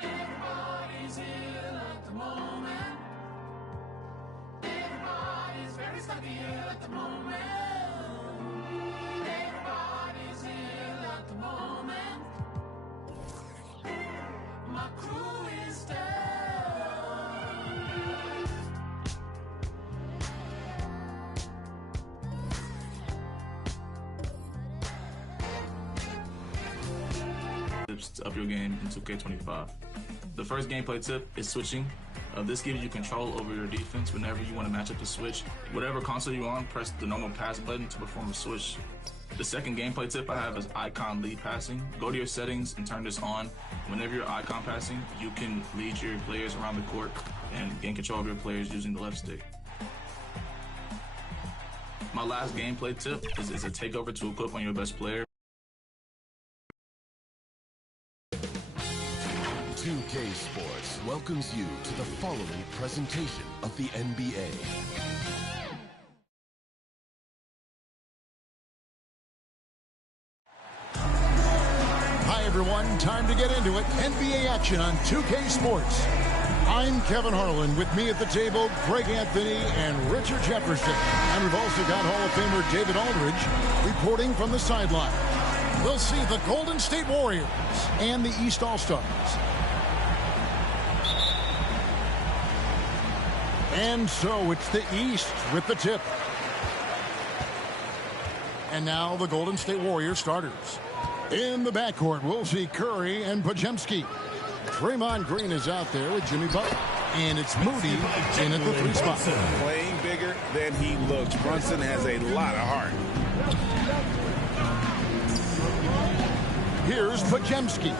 Everybody's ill at the moment. Everybody's very stuck ill at the moment. Everybody's ill at the moment. My crew is down. Tips to up your game in 2K25. The first gameplay tip is switching. This gives you control over your defense whenever you want to match up the switch. Whatever console you're on, press the normal pass button to perform a switch. The second gameplay tip I have is icon lead passing. Go to your settings and turn this on. Whenever you're icon passing, you can lead your players around the court and gain control of your players using the left stick. My last gameplay tip is a takeover to equip on your best player. 2K Sports welcomes you to the following presentation of the NBA. Hi everyone, time to get into it. NBA action on 2K Sports. I'm Kevin Harlan. With me at the table, Greg Anthony and Richard Jefferson. And we've also got Hall of Famer David Aldridge reporting from the sideline. We'll see the Golden State Warriors and the East All-Stars. And so it's the East with the tip. And now the Golden State Warriors starters. In the backcourt, we'll see Curry and Podziemski. Draymond Green is out there with Jimmy Butler. And it's Moody in at the 3 spot. Playing bigger than he looks. Brunson has a lot of heart. Here's Podziemski.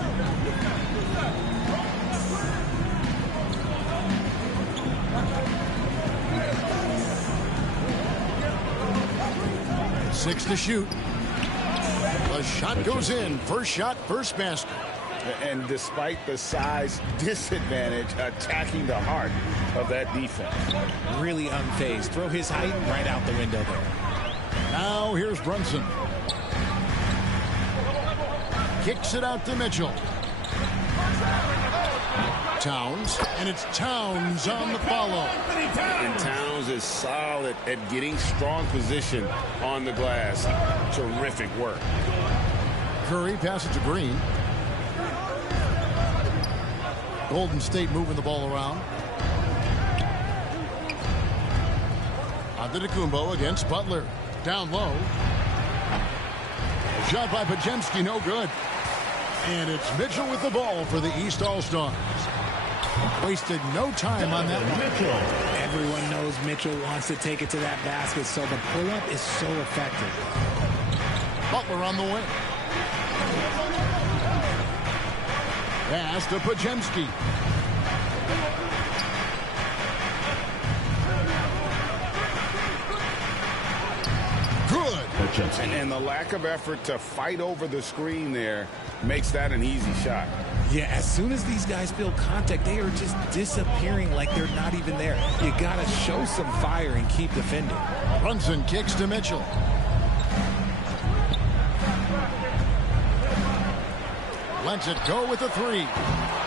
Six to shoot. The shot goes in. First shot, first basket. And despite the size disadvantage, attacking the heart of that defense. Really unfazed. Throw his height right out the window there. Now here's Brunson. Kicks it out to Mitchell. Towns, and it's Towns on the follow. And Towns is solid at getting strong position on the glass. Terrific work. Curry passes to Green. Golden State moving the ball around. Antetokounmpo against Butler. Down low. Shot by Podziemski, no good. And it's Mitchell with the ball for the East All-Stars. Wasted no time on that one. Everyone knows Mitchell wants to take it to that basket, so the pull-up is so effective. Butler on the wing. Pass to Podziemski. Good. And the lack of effort to fight over the screen there makes that an easy shot. Yeah, as soon as these guys feel contact, they are just disappearing like they're not even there. You got to show some fire and keep defending. Brunson kicks to Mitchell. Lets it go with a 3.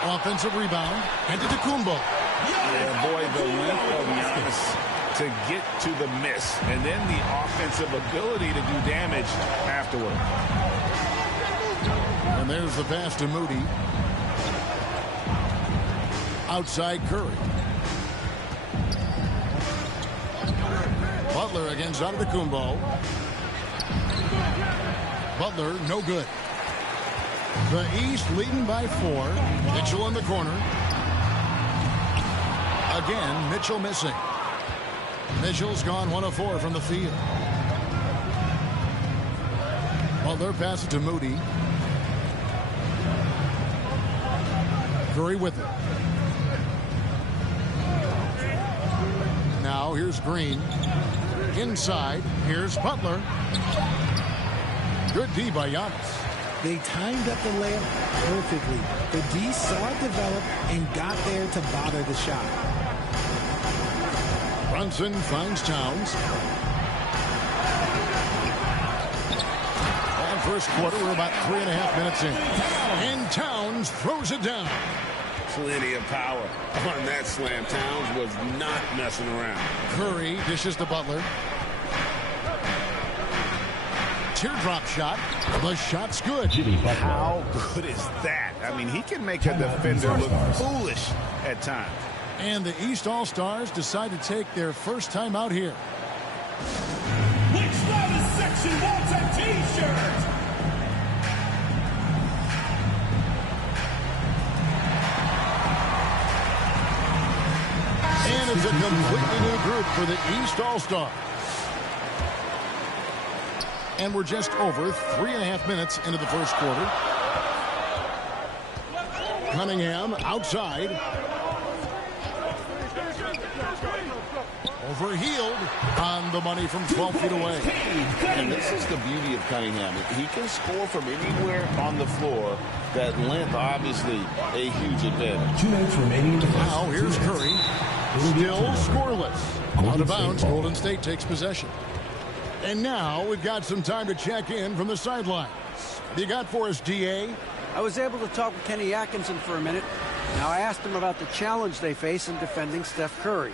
Offensive rebound. Antetokounmpo. Yeah, boy, the length of Giannis to get to the miss. And then the offensive ability to do damage afterward. And there's the pass to Moody. Outside Curry. Butler against Antetokounmpo. Butler, no good. The East leading by 4. Mitchell in the corner. Again, Mitchell missing. Mitchell's gone 1 of 4 from the field. Butler passes to Moody. Curry with it. Now here's Green. Inside, here's Butler. Good D by Giannis. They timed up the layup perfectly. The D saw it develop and got there to bother the shot. Brunson finds Towns. And first quarter, we're about 3.5 minutes in. And Towns throws it down. Plenty of power on that slam. Towns was not messing around. Curry dishes to Butler. Teardrop shot. The shot's good. How good is that? I mean, he can make a defender look foolish at times. And the East All-Stars decide to take their first time out here. Which loudest section wants a T-shirt? And it's a completely new group for the East All-Stars. And we're just over 3.5 minutes into the first quarter. Cunningham outside. Overhealed on the money from 12 feet away. And this is the beauty of Cunningham. He can score from anywhere on the floor. That length, obviously, a huge advantage. 2 minutes remaining in the first. Now here's Curry. Still scoreless. Out of bounds, Golden State takes possession. And now we've got some time to check in from the sidelines. What do you got for us, DA? I was able to talk with Kenny Atkinson for a minute. Now I asked him about the challenge they face in defending Steph Curry.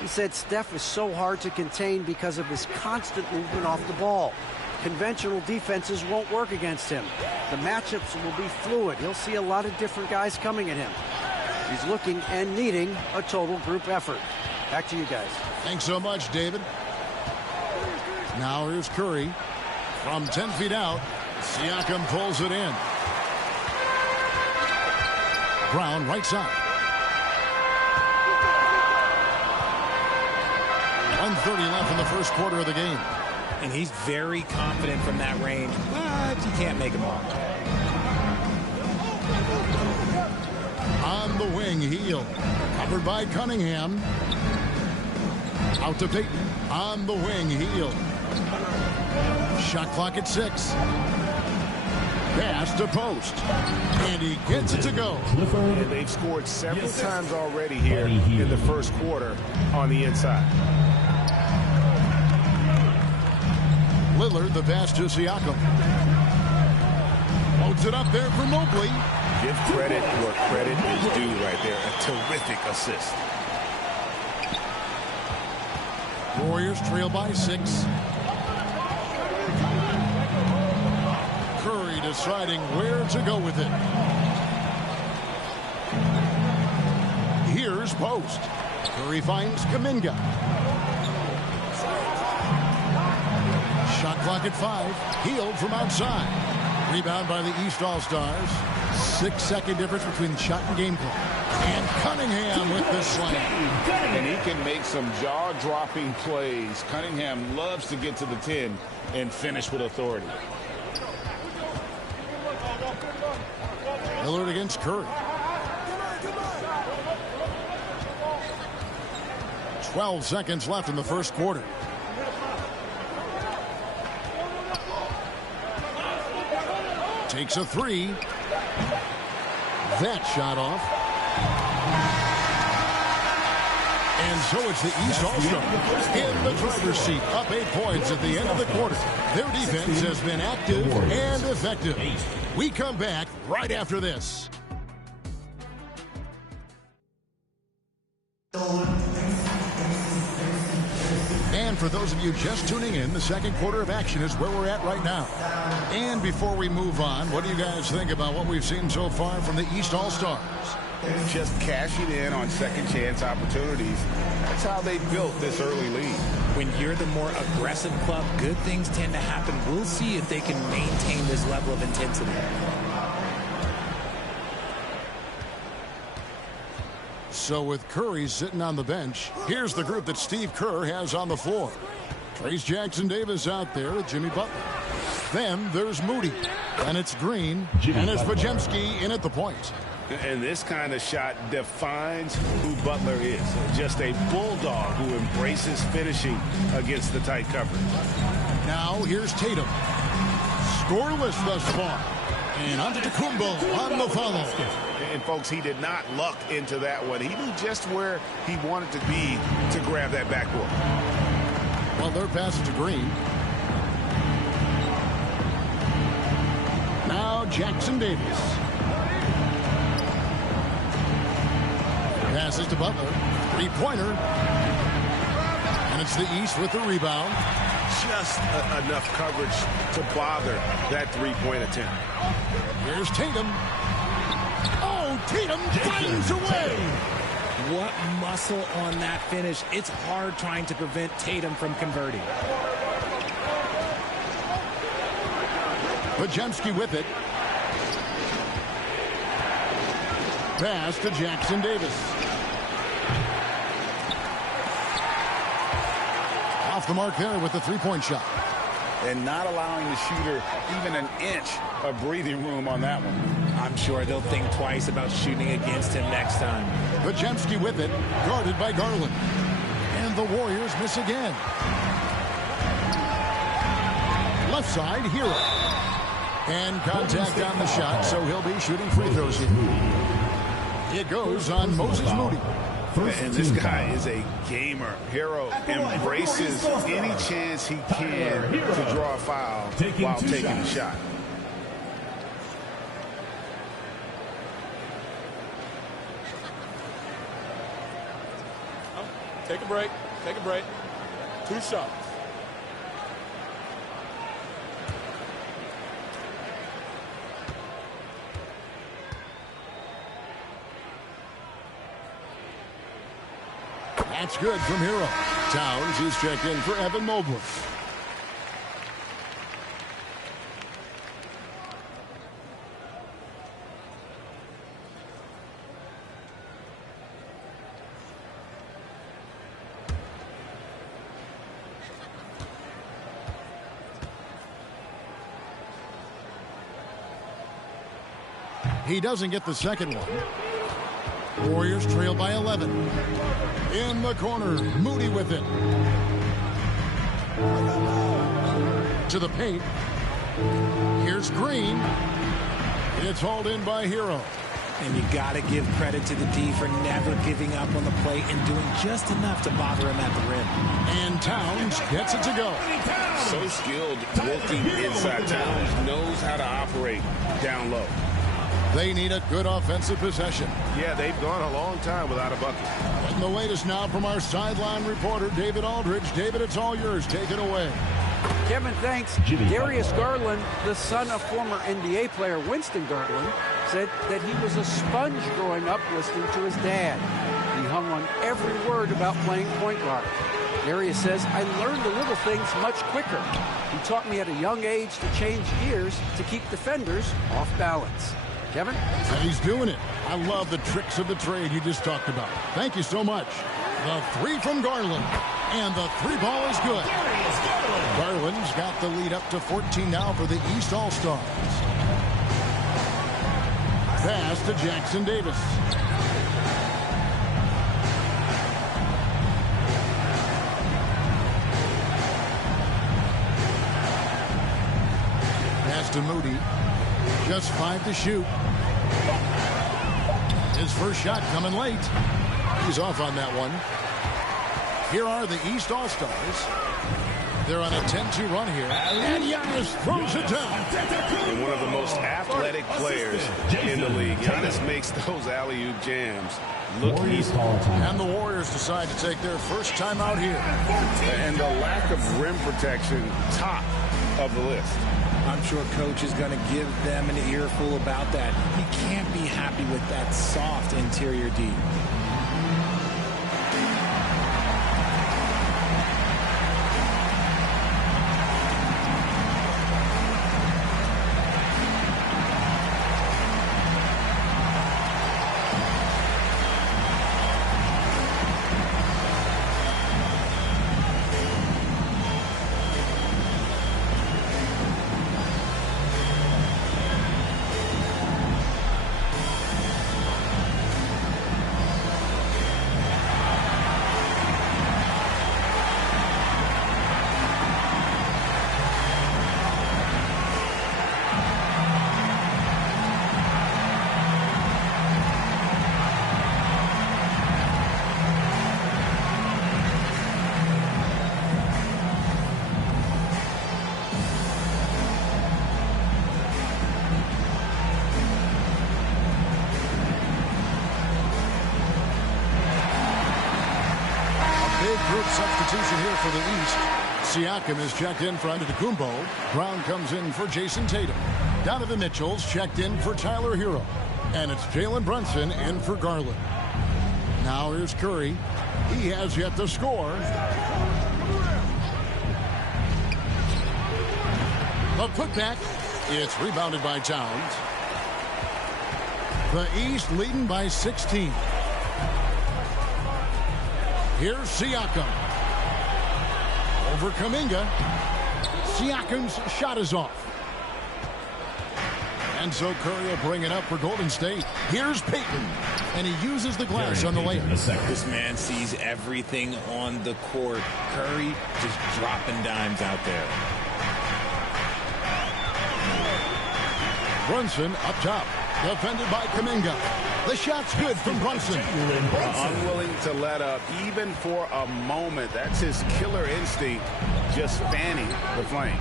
He said Steph is so hard to contain because of his constant movement off the ball. Conventional defenses won't work against him. The matchups will be fluid. He'll see a lot of different guys coming at him. He's looking and needing a total group effort. Back to you guys. Thanks so much, David. Now here's Curry. From 10 feet out, Siakam pulls it in. Brown right side. 1:30 left in the first quarter of the game. And he's very confident from that range, but you can't make him all. On the wing, Heel. Covered by Cunningham. Out to Payton. On the wing, Heel. Shot clock at 6. Pass to post. And he gets it to go. And they've scored several times already here in the first quarter on the inside. Lillard, the pass to Siakam. Loads it up there for Mobley. Give credit where credit is due right there. A terrific assist. Warriors trail by 6. Curry deciding where to go with it. Here's post. Curry finds Kuminga. Shot clock at 5. Healed from outside. Rebound by the East All-Stars. 6-second difference between shot and game clock. And Cunningham with the slam. And he can make some jaw-dropping plays. Cunningham loves to get to the 10 and finish with authority. Lillard against Curry. 12 seconds left in the first quarter. Takes a 3. That shot off. And so it's the East All-Stars in the driver's seat, up 8 points at the end of the quarter. Their defense has been active and effective. We come back right after this. And for those of you just tuning in, the second quarter of action is where we're at right now. And before we move on, what do you guys think about what we've seen so far from the East All-Stars? Just cashing in on second chance opportunities. That's how they built this early lead. When you're the more aggressive club, good things tend to happen. We'll see if they can maintain this level of intensity. So with Curry sitting on the bench, here's the group that Steve Kerr has on the floor. Trace Jackson-Davis out there with Jimmy Butler. Then there's Moody. And it's Green. And it's Podziemski in at the point. And this kind of shot defines who Butler is. Just a bulldog who embraces finishing against the tight coverage. Now here's Tatum. Scoreless thus far. And Antetokounmpo on the follow. And folks, he did not luck into that one. He knew just where he wanted to be to grab that backboard. Well, their pass to Green. Now Jackson-Davis. Passes to Butler. Three-pointer. And it's the East with the rebound. Just enough coverage to bother that three-point attempt. Here's Tatum. Oh, Tatum finds a way. What muscle on that finish. It's hard trying to prevent Tatum from converting. Pajemski with it. Pass to Jackson Davis. Off the mark there with the three-point shot. And not allowing the shooter even an inch of breathing room on that one. I'm sure they'll think twice about shooting against him next time. Pajemski with it, guarded by Garland. And the Warriors miss again. Left side, Hero. And contact on the shot, so he'll be shooting free throws here. It goes on Moses Moody. And this guy is a gamer. Hero embraces any chance he can to draw a foul while taking a shot. Take a break. Take a break. 2 shots. That's good from Hero. Towns, he's checked in for Evan Mobley. He doesn't get the second one. Warriors trail by 11. In the corner, Moody with it. To the paint. Here's Green. It's hauled in by Hero. And you got to give credit to the D for never giving up on the plate and doing just enough to bother him at the rim. And Towns gets it to go. So skilled working inside. Towns knows how to operate down low. They need a good offensive possession. Yeah, they've gone a long time without a bucket. And the latest now from our sideline reporter, David Aldridge. David, it's all yours. Take it away. Kevin, thanks. Darius Garland, the son of former NBA player Winston Garland, said that he was a sponge growing up listening to his dad. He hung on every word about playing point guard. Darius says, I learned the little things much quicker. He taught me at a young age to change gears to keep defenders off balance. Kevin? And he's doing it. I love the tricks of the trade you just talked about. Thank you so much. The three from Garland. And the three ball is good. Garland's got the lead up to 14 now for the East All-Stars. Pass to Jackson Davis. Pass to Moody. Just 5 to shoot. His first shot coming late. He's off on that one. Here are the East All-Stars. They're on a 10-2 run here. And Giannis throws it down. And one of the most athletic players in the league. Giannis makes those alley-oop jams look easy. And the Warriors decide to take their first time out here. And the lack of rim protection, top of the list. I'm sure coach is going to give them an earful about that. He can't be happy with that soft interior D. big group substitution here for the East. Siakam is checked in for Antetokounmpo. Brown comes in for Jason Tatum. Donovan Mitchell's checked in for Tyler Hero. And it's Jalen Brunson in for Garland. Now here's Curry. He has yet to score. A putback. It's rebounded by Towns. The East leading by 16. Here's Siakam. Over Kuminga. Siakam's shot is off. And so Curry will bring it up for Golden State. Here's Payton. And he uses the glass on the layup. This man sees everything on the court. Curry just dropping dimes out there. Brunson up top. Defended by Kuminga. The shot's good from Brunson. Unwilling to let up even for a moment. That's his killer instinct, just fanning the flame.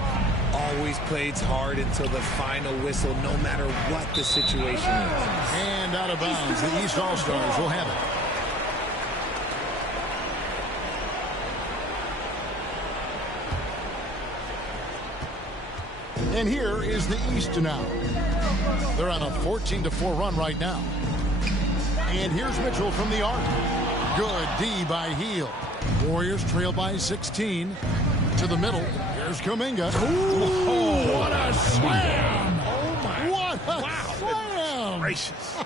Always plays hard until the final whistle, no matter what the situation is. And out of bounds. The East All-Stars will have it. And here is the East now. They're on a 14-4 run right now. And here's Mitchell from the arc. Good D by Heel. Warriors trail by 16. To the middle. Here's Kuminga. Ooh, what a slam! Oh my! What a slam! Gracious.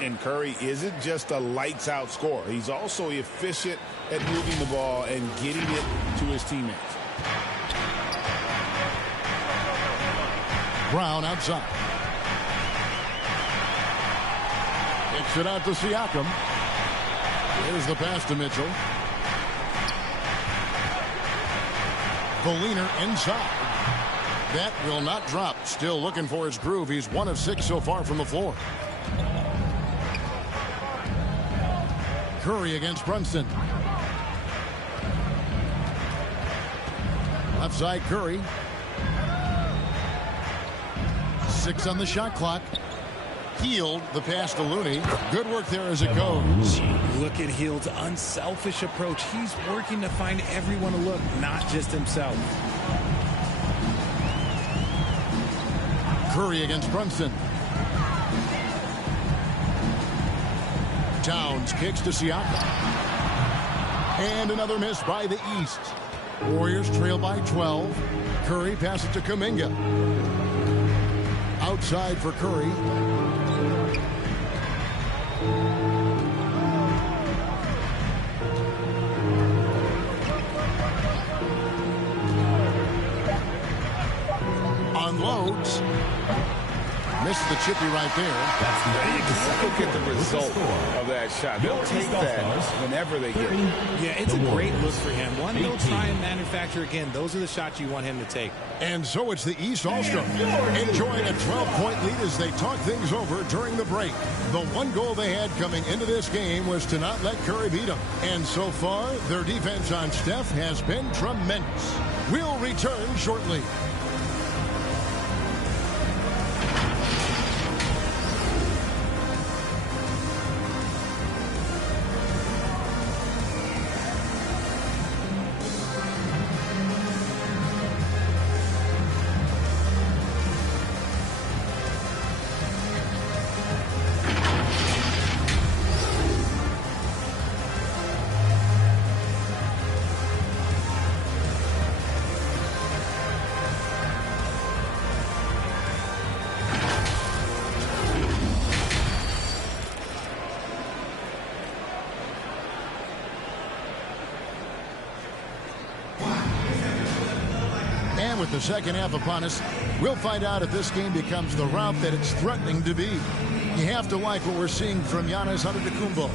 And Curry isn't just a lights-out scorer. He's also efficient at moving the ball and getting it to his teammates. Brown outside. Kicks it out to Siakam. Here's the pass to Mitchell. Voliner inside. That will not drop. Still looking for his groove. He's 1 of 6 so far from the floor. Curry against Brunson. Left side Curry. 6 on the shot clock. Healed the pass to Looney. Good work there as it goes. Look at Hield's unselfish approach. He's working to find everyone to look, not just himself. Curry against Brunson. Towns kicks to Siakam. And another miss by the East. Warriors trail by 12. Curry passes to Kuminga. Outside for Curry. Unloads. Missed the chippy right there. Look at the result of that shot. They'll take that whenever they get it. Yeah, it's a great look for him. One he'll try and manufacture again. Those are the shots you want him to take. And so it's the East All-Stars enjoying a 12-point lead as they talk things over during the break. The one goal they had coming into this game was to not let Curry beat them. And so far, their defense on Steph has been tremendous. We'll return shortly. With the second half upon us, we'll find out if this game becomes the route that it's threatening to be. You have to like what we're seeing from Giannis Antetokounmpo.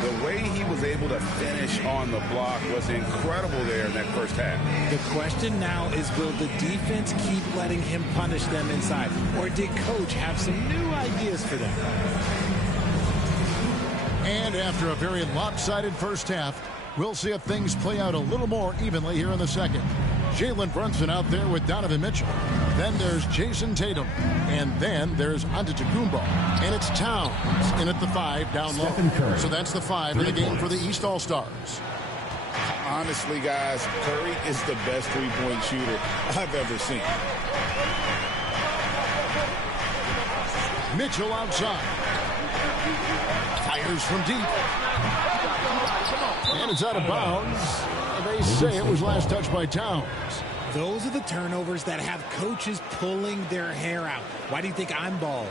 The way he was able to finish on the block was incredible there in that first half. The question now is, will the defense keep letting him punish them inside? Or did Coach have some new ideas for them? And after a very lopsided first half, we'll see if things play out a little more evenly here in the second. Jalen Brunson out there with Donovan Mitchell. Then there's Jason Tatum. And then there's Antetokounmpo. And it's Towns in at the 5 down low. So that's the 5 in the game for the East All-Stars. honestly, guys, Curry is the best three-point shooter I've ever seen. Mitchell outside. Fires from deep. And it's out of bounds. They say it was last touched by Towns. Those are the turnovers that have coaches pulling their hair out. Why do you think I'm bald?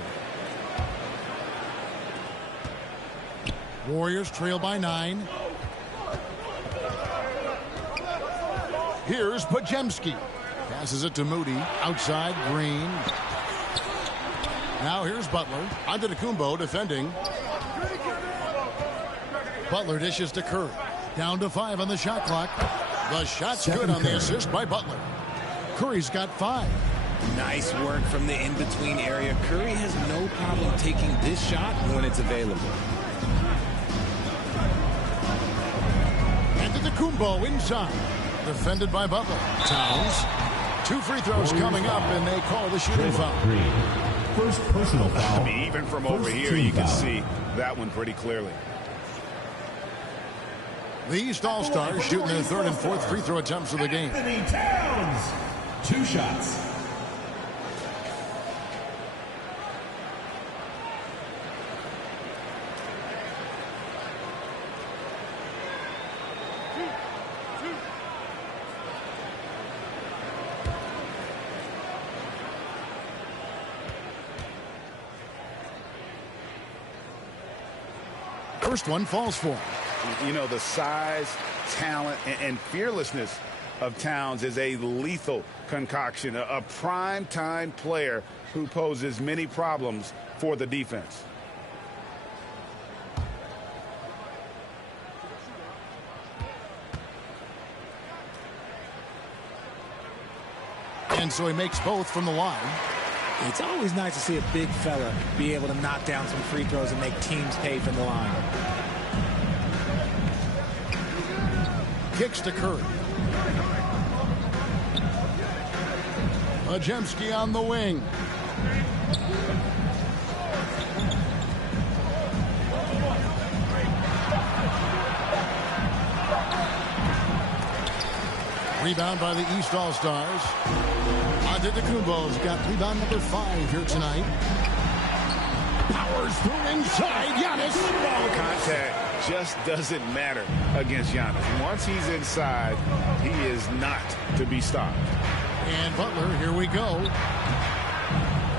Warriors trail by 9. Here's Pajemski. Passes it to Moody. Outside, Green. Now here's Butler. Antetokounmpo defending. Butler dishes to Curry. Down to 5 on the shot clock. The shot's good on the assist by Butler. Curry's got 5. Nice work from the in-between area. Curry has no problem taking this shot when it's available. Antetokounmpo inside. Defended by Butler. Towns. 2 free throws coming up, and they call the shooting foul. First personal foul. I mean, even from over here, you can see that one pretty clearly. The East All-Stars shooting their 3rd and 4th free throw attempts of the game. Towns. 2 shots. First one falls for him. You know, the size, talent, and fearlessness of Towns is a lethal concoction, a prime-time player who poses many problems for the defense. And so he makes both from the line. It's always nice to see a big fella be able to knock down some free throws and make teams pay from the line. Kicks to Curry. Pajemski on the wing. Rebound by the East All-Stars. Antetokounmpo's got rebound number 5 here tonight. Powers through inside. Giannis. Contact just doesn't matter against Giannis. Once he's inside, he is not to be stopped. And Butler, here we go.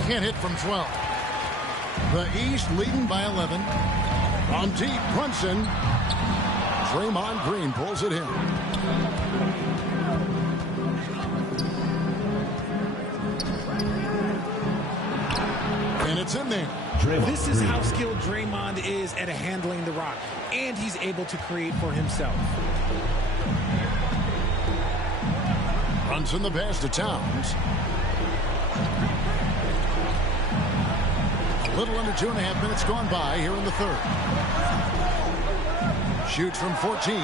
Can't hit from 12. The East leading by 11. From deep, Brunson. Draymond Green pulls it in. And it's in there. This is how skilled Draymond is at handling the rock. And he's able to create for himself. Brunson the pass to Towns. A little under 2.5 minutes gone by here in the 3rd. Shoots from 14.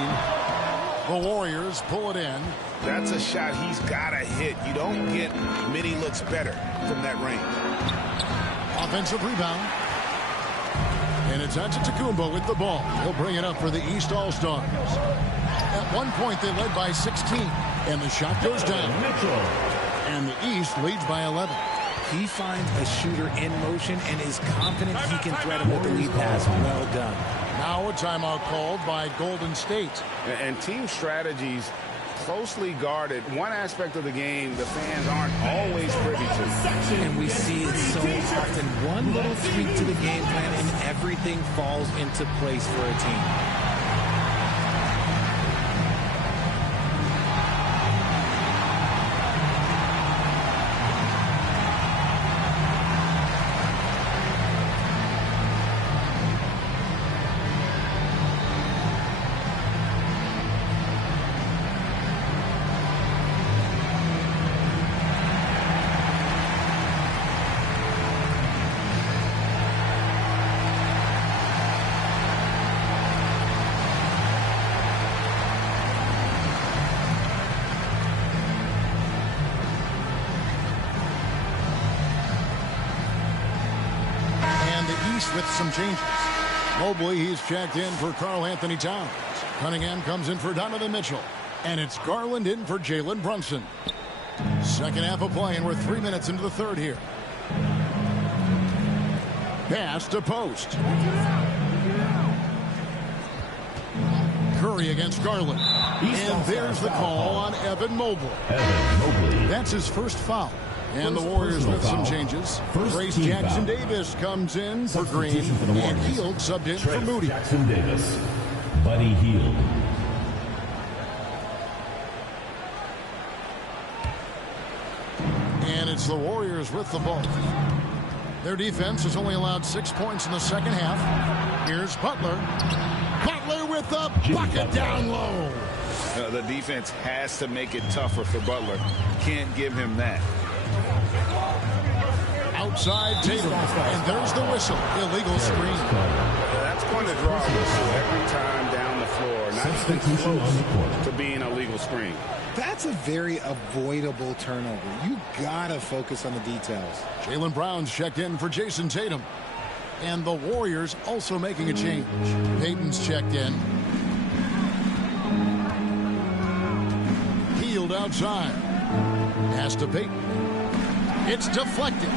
The Warriors pull it in. That's a shot he's got to hit. You don't get many looks better from that range. Offensive rebound. And it's Antetokounmpo with the ball. He'll bring it up for the East All-Stars. At one point, they led by 16. And the shot goes down. And the East leads by 11. He finds a shooter in motion and is confident he can thread him with the lead pass. Well done. Now a timeout called by Golden State. And team strategies closely guarded. One aspect of the game the fans aren't always privy to. And we see it so often. One little tweak to the game plan and everything falls into place for a team. With some changes. Mobley, he's checked in for Karl Anthony Towns. Cunningham comes in for Donovan Mitchell. And it's Garland in for Jalen Brunson. Second half of play, and we're 3 minutes into the third here. Pass to post. Curry against Garland. And there's the call on Evan Mobley. That's his first foul. And the Warriors with some changes. Grace Jackson Davis comes in for Green. And Hield subbed in for Moody. Jackson Davis. Buddy Hield. And it's the Warriors with the ball. Their defense has only allowed 6 points in the second half. Here's Butler. Butler with the bucket down low. The defense has to make it tougher for Butler. Can't give him that. Outside Tatum, and there's the whistle. Illegal screen. That's going to draw a whistle every time down the floor. Not even close to being a legal screen. That's a very avoidable turnover. You gotta focus on the details. Jaylen Brown's checked in for Jason Tatum. And the Warriors also making a change. Payton's checked in. Hield outside. Pass to Payton. It's deflected.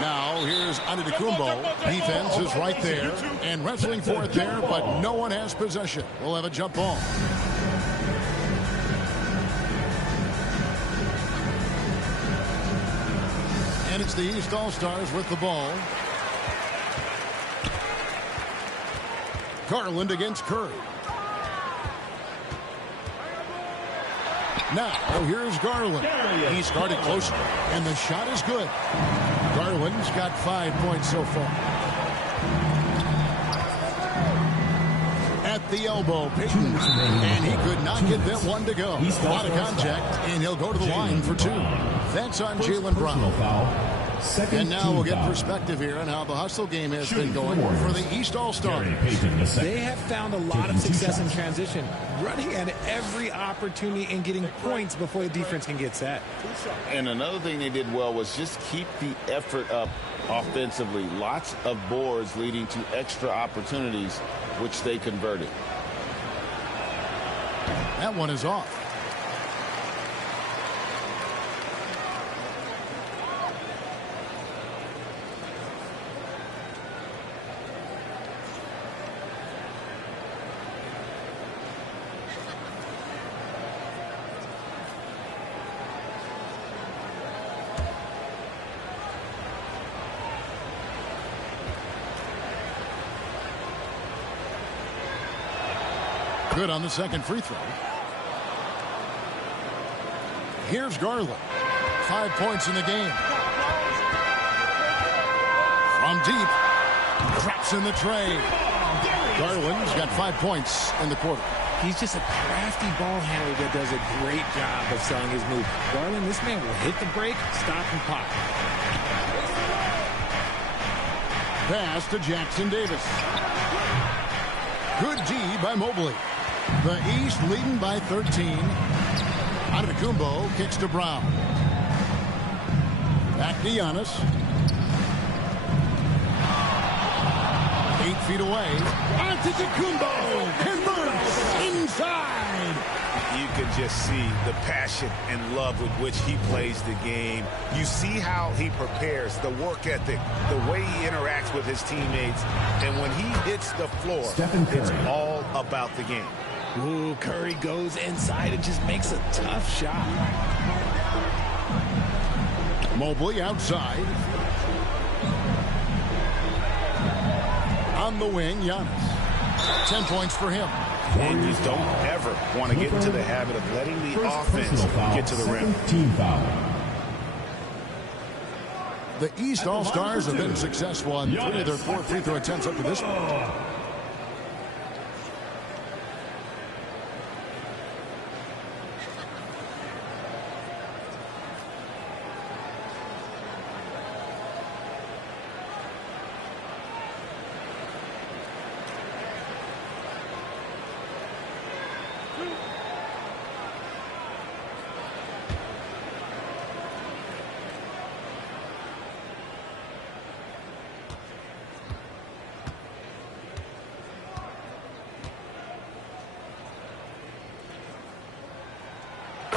Now here's Antetokounmpo. Defense is right there and wrestling for it there, but no one has possession. We'll have a jump ball. And it's the East All-Stars with the ball. Garland against Curry. Now, here's Garland. He's guarded closely, and the shot is good. Garland's got 5 points so far. At the elbow, Payton, and he could not get that one to go. A lot of contact, and he'll go to the line for 2. That's on Jaylen Brown. And now we'll get perspective here on how the hustle game has been going for the East All-Stars. They have found a lot of success in transition, running at every opportunity and getting points before the defense can get set. And another thing they did well was just keep the effort up offensively. Lots of boards leading to extra opportunities, which they converted. That one is off. Good on the second free throw. Here's Garland. 5 points in the game. From deep. Drops in the tray. Garland's got 5 points in the quarter. He's just a crafty ball handler that does a great job of selling his move. Garland, this man will hit the break, stop, and pop. Pass to Jackson Davis. Good D by Mobley. The East leading by 13. Antetokounmpo kicks to Brown. Back to Giannis. 8 feet away. Antetokounmpo converts inside. You can just see the passion and love with which he plays the game. You see how he prepares, the work ethic, the way he interacts with his teammates. And when he hits the floor, it's all about the game. Ooh, Curry goes inside and just makes a tough shot. Mobley outside. On the wing, Giannis. 10 points for him. And you don't ever want to get into the habit of letting the offense get to the rim. Team foul. The East All-Stars have been successful on 3 of their 4 free throw attempts up to this point.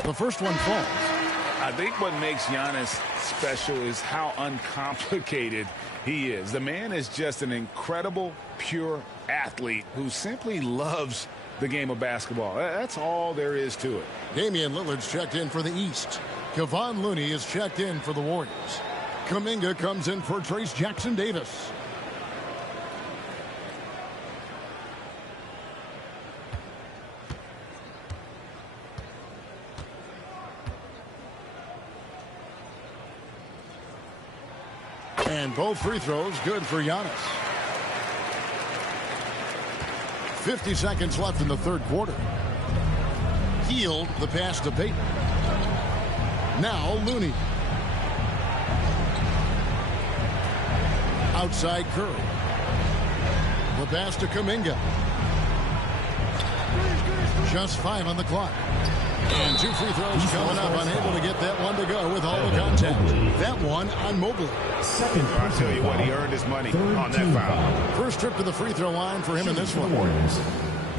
The first one falls. I think what makes Giannis special is how uncomplicated he is. The man is just an incredible, pure athlete who simply loves the game of basketball. That's all there is to it. Damian Lillard's checked in for the East. Kevon Looney is checked in for the Warriors. Kuminga comes in for Trace Jackson-Davis. And both free throws good for Giannis. 50 seconds left in the third quarter. Healed the pass to Payton. Now Looney. Outside Curry. The pass to Kuminga. Just 5 on the clock. And 2 free throws coming up. Unable to get that one to go with all the contact. That one on Mobley. I'll tell you what, he earned his money on that foul. First trip to the free throw line for him in this one.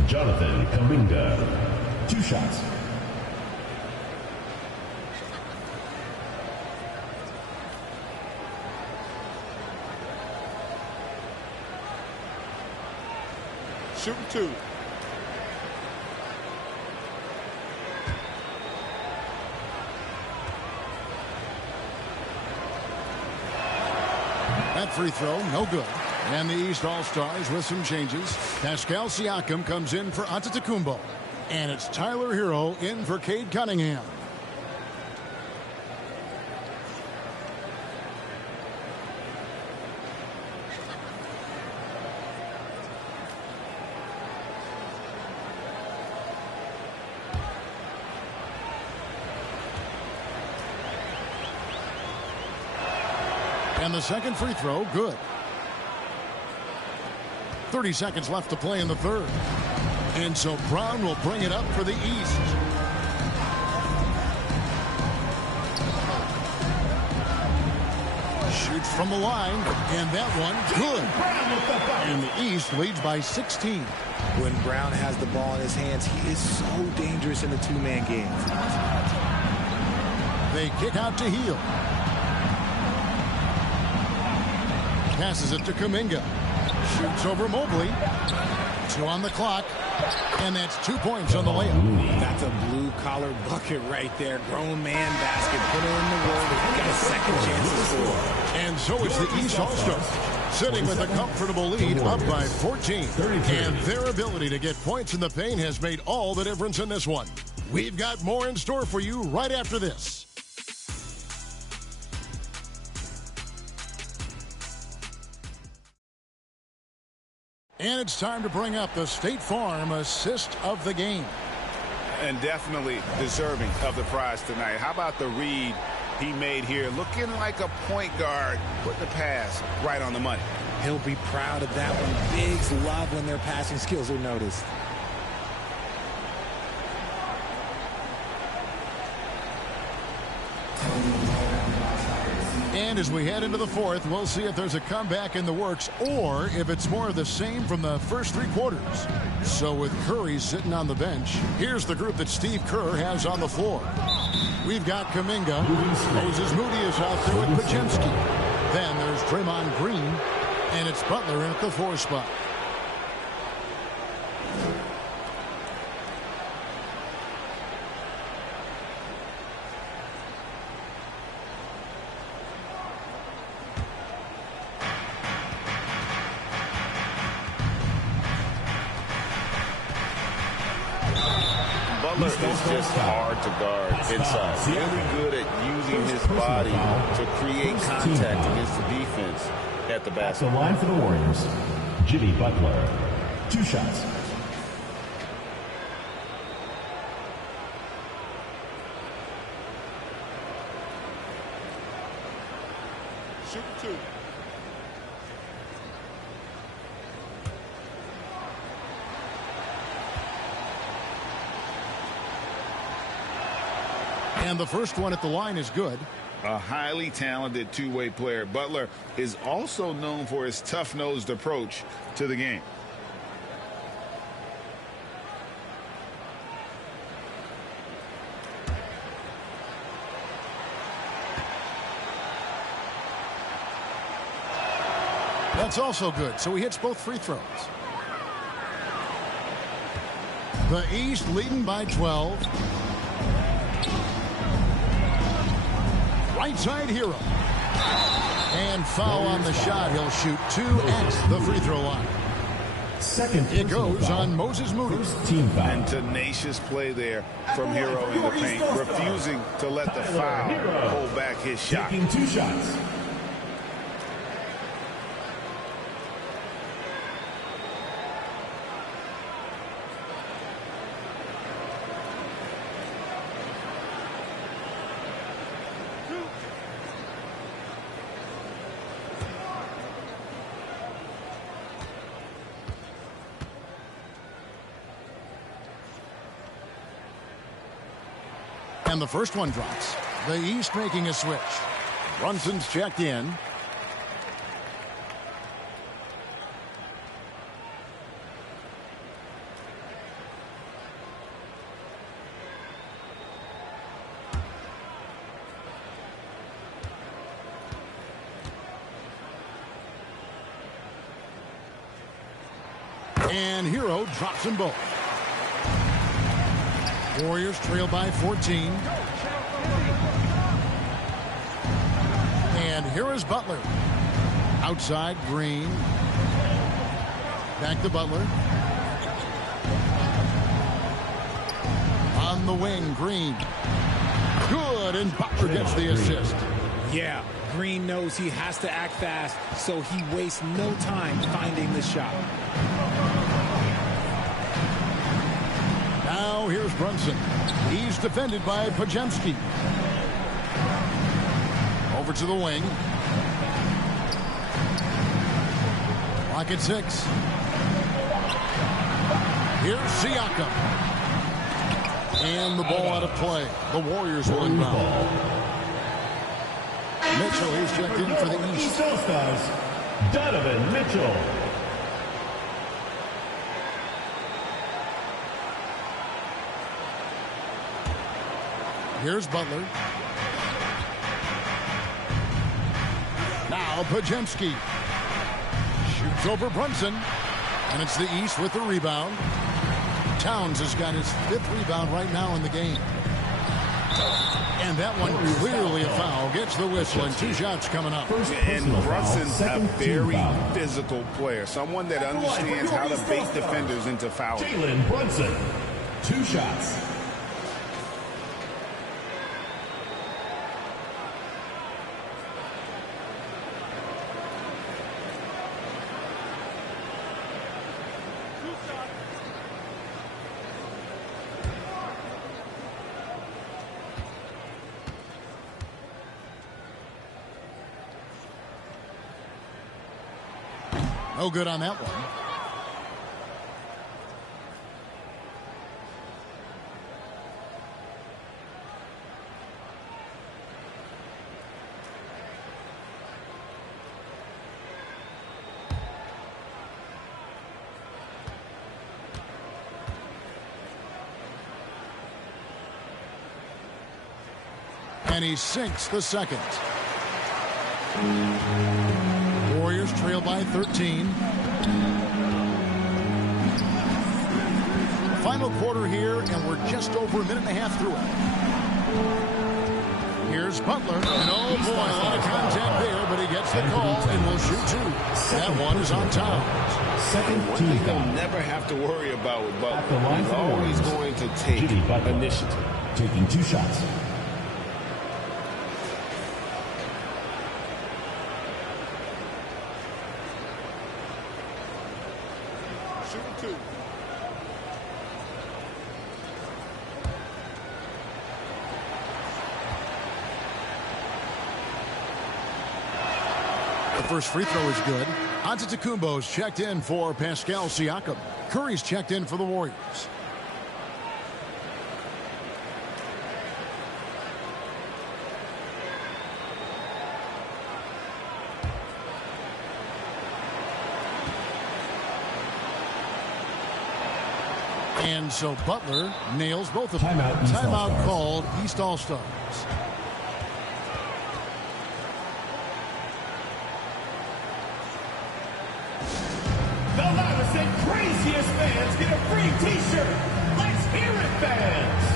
Jonathan Kuminga. 2 shots. Shooting 2. That free throw, no good. And the East All-Stars with some changes. Pascal Siakam comes in for Antetokounmpo. And it's Tyler Hero in for Cade Cunningham. And the second free throw, good. 30 seconds left to play in the third. And so Brown will bring it up for the East. Shoots from the line, and that one, good. And the East leads by 16. When Brown has the ball in his hands, he is so dangerous in the two-man game. They kick out to Hield. Passes it to Kuminga. Shoots over Mobley. 2 on the clock. And that's 2 points on the layup. That's a blue-collar bucket right there. Grown man basket. Put it in the world. Got a second chance to score. And so it's the East All-Stars, sitting with a comfortable lead up by 14. And their ability to get points in the paint has made all the difference in this one. We've got more in store for you right after this. And it's time to bring up the State Farm assist of the game. And definitely deserving of the prize tonight. How about the read he made here? Looking like a point guard. Put the pass right on the money. He'll be proud of that one. Bigs love when their passing skills are noticed. And as we head into the fourth, we'll see if there's a comeback in the works or if it's more of the same from the first 3 quarters. So with Curry sitting on the bench, here's the group that Steve Kerr has on the floor. We've got Kuminga. Moses Moody is out there with Pajemski. Then there's Draymond Green. And it's Butler in at the 4 spot. Butler is just hard to guard inside. Really good at using his body to create contact against the defense at the basket. The line for the Warriors, Jimmy Butler. 2 shots. Shooting 2. And the first one at the line is good. A highly talented two-way player. Butler is also known for his tough-nosed approach to the game. That's also good, so he hits both free throws. The East leading by 12. Right side Hero. And foul on the shot. He'll shoot 2 at the free throw line. Second It goes on Moses Moody. Team foul. And tenacious play there from Hero in the paint, refusing to let the foul hold back his shot. Taking 2 shots. And the first one drops. The East making a switch. Brunson's checked in. And Hero drops them both. Warriors trail by 14. And here is Butler. Outside, Green. Back to Butler. On the wing, Green. Good, and Butler gets the assist. Yeah, Green knows he has to act fast, so he wastes no time finding the shot. Now here's Brunson. He's defended by Pajemski. Over to the wing. Clock at 6. Here's Siakam. And the ball out of play. The Warriors will inbound. Mitchell, he's checked in for the East. All-Stars, Donovan Mitchell. Here's Butler. Now Pajemski. Shoots over Brunson. And it's the East with the rebound. Towns has got his 5th rebound right now in the game. And that one clearly a foul. Gets the whistle and 2 shots coming up. And Brunson's a very physical player. Someone that understands how to bait defenders into fouling. Jalen Brunson. 2 shots. No good on that one. And he sinks the second. Warriors trail by 13. Final quarter here, and we're just over a minute and a half through it. Here's Butler, and oh boy, a lot of contact there, but he gets the call and will shoot 2. That one is on Towns. Second One team thing foul. they'll never have to worry about with At the Butler. line He's for always Warriors. going to take Jimmy Butler. initiative. Taking 2 shots. Shooting 2. The first free throw is good. Antetokounmpo's checked in for Pascal Siakam. Curry's checked in for the Warriors. And so Butler nails both of them. Timeout, East Timeout All-Stars. called East All-Stars. Curry t-shirt. Let's hear it, fans.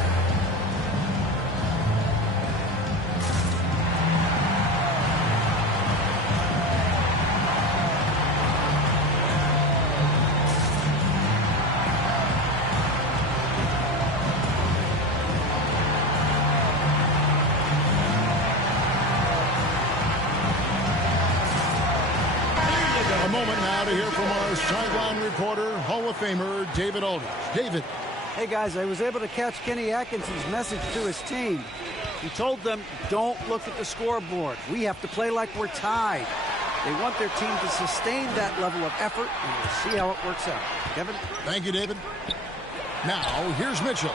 A moment now to hear from our sideline reporter, Hall of Famer David Aldridge. David. Hey, guys, I was able to catch Kenny Atkinson's message to his team. He told them, don't look at the scoreboard. We have to play like we're tied. They want their team to sustain that level of effort, and we'll see how it works out. Kevin? Thank you, David. Now, here's Mitchell.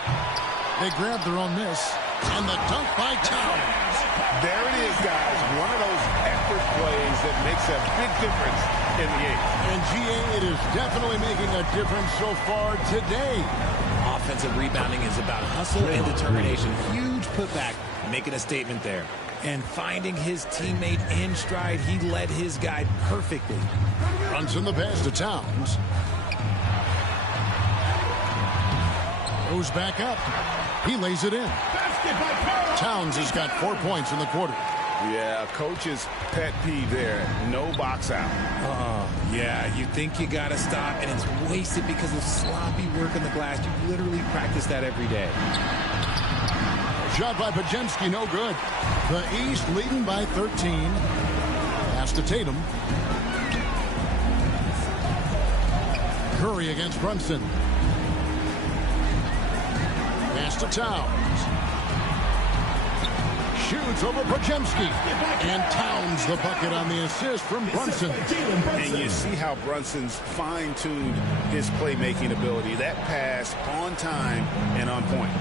They grab their own miss, and the dunk by Towns. There it is, guys. One of those effort plays that makes a big difference in the eighth. And GA, it is definitely making a difference so far today. Offensive rebounding is about hustle and determination. Huge putback, making a statement there. And finding his teammate in stride, he led his guy perfectly. Brunson the pass to Towns. Goes back up. He lays it in. Towns has got 4 points in the quarter. Yeah, coach's pet peeve there. No box out. Yeah, you think you got to stop, and it's wasted because of sloppy work on the glass. You literally practice that every day. Shot by Pajemski, no good. The East leading by 13. Pass to Tatum. Curry against Brunson. Pass to Towns. Shoots over Pajemski. And Towns the bucket on the assist from Brunson. And you see how Brunson's fine-tuned his playmaking ability. That pass on time and on point.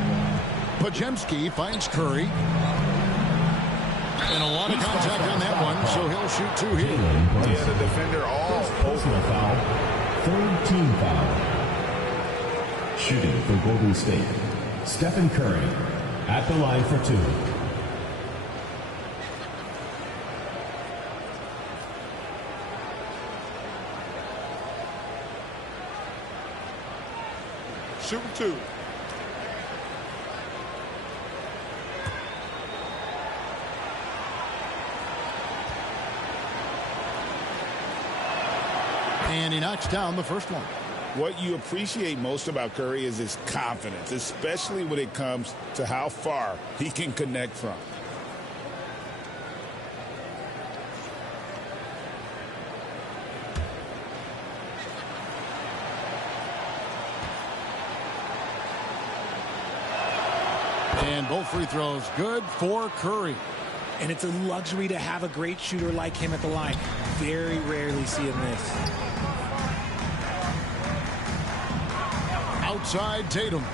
Pajemski finds Curry. And a lot of contact on that one, so he'll shoot two here. Yeah, the defender all Personal foul. Third team foul. Shooting for Golden State. Stephen Curry at the line for two. Shooting two. And he knocks down the first one. What you appreciate most about Curry is his confidence, especially when it comes to how far he can connect from. And both free throws good for Curry. And it's a luxury to have a great shooter like him at the line. Very rarely see him miss. Outside Tatum.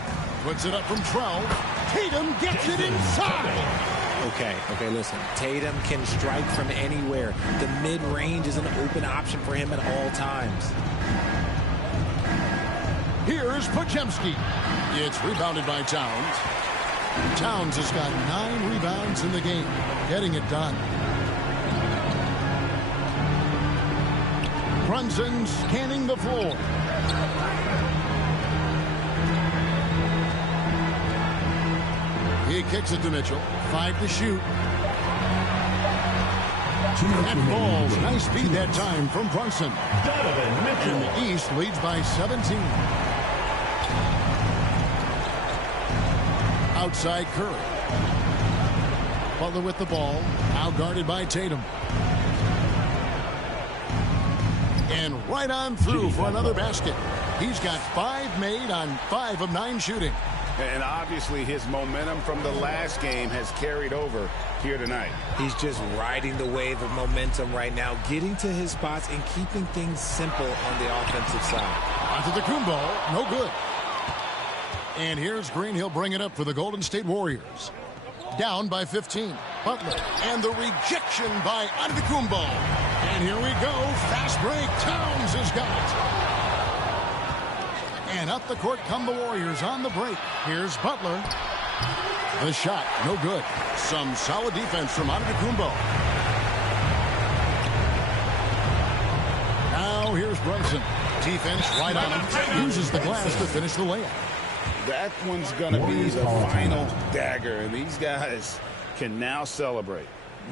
Puts it up from 12. Tatum gets it inside. Okay, listen. Tatum can strike from anywhere. The mid-range is an open option for him at all times. Here's Pajemski. It's rebounded by Towns. Towns has got 9 rebounds in the game, getting it done. Brunson scanning the floor. He kicks it to Mitchell. 5 to shoot. That falls. Nice speed that time from Brunson. And the East leads by 17. Outside Curry. Butler with the ball. Now guarded by Tatum. And right on through for another basket. He's got 5 made on 5 of 9 shooting. And obviously his momentum from the last game has carried over here tonight. He's just riding the wave of momentum right now, getting to his spots and keeping things simple on the offensive side. Onto the Kumbo. No good. And here's Green. He'll bring it up for the Golden State Warriors. Down by 15. Butler. And the rejection by Antetokounmpo. And here we go. Fast break. Towns has got it. And up the court come the Warriors on the break. Here's Butler. The shot. No good. Some solid defense from Antetokounmpo. Now here's Brunson. Johnson. Defense right on him. Uses the glass to finish the layup. That one's going to be the final dagger, and these guys can now celebrate.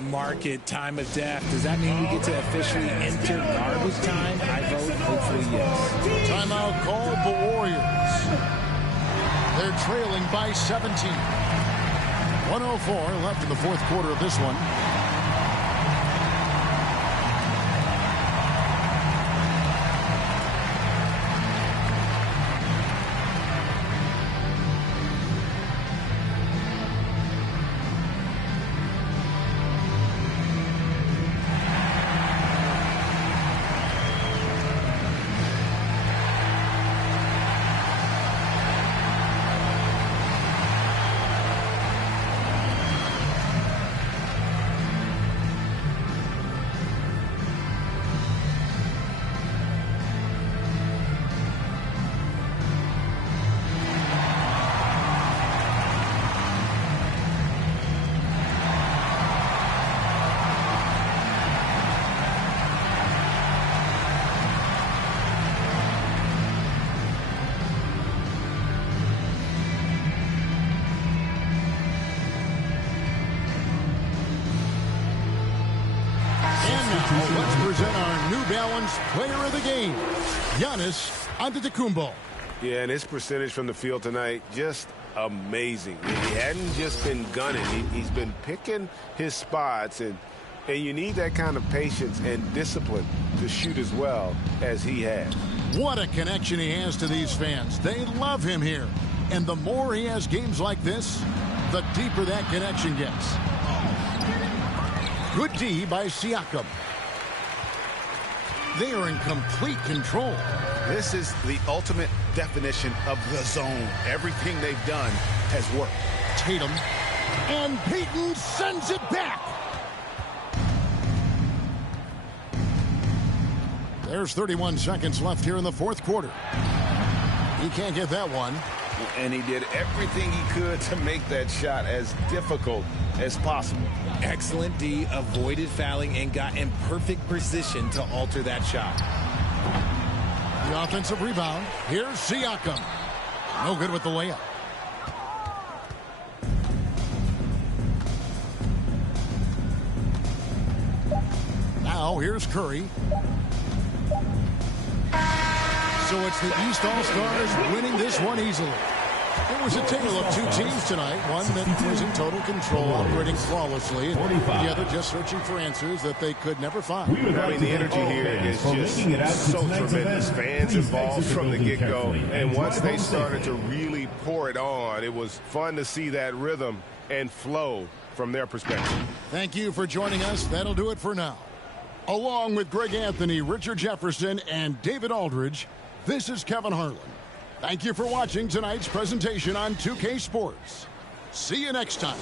Market time of death. Does that mean we get to officially enter garbage time? I vote hopefully yes. Timeout called the Warriors. They're trailing by 17. 1:04 left in the fourth quarter of this one. Let's present our New Balance player of the game, Giannis Antetokounmpo. Yeah, and his percentage from the field tonight, just amazing. He hadn't just been gunning. He's been picking his spots, and you need that kind of patience and discipline to shoot as well as he has. What a connection he has to these fans. They love him here. And the more he has games like this, the deeper that connection gets. Good D by Siakam. They are in complete control. This is the ultimate definition of the zone. Everything they've done has worked. Tatum. And Peyton sends it back. There's 31 seconds left here in the fourth quarter. He can't get that one. And he did everything he could to make that shot as difficult as possible. Excellent D, avoided fouling and got in perfect position to alter that shot. The offensive rebound. Here's Siakam. No good with the layup. Now here's Curry. So it's the East All-Stars winning this one easily. It was a tale of two teams tonight. One that was in total control, operating flawlessly, and the other just searching for answers that they could never find. I mean, the energy here is just so tremendous. Fans involved from the get-go. And once they started to really pour it on, it was fun to see that rhythm and flow from their perspective. Thank you for joining us. That'll do it for now. Along with Greg Anthony, Richard Jefferson, and David Aldridge, this is Kevin Harlan. Thank you for watching tonight's presentation on 2K Sports. See you next time.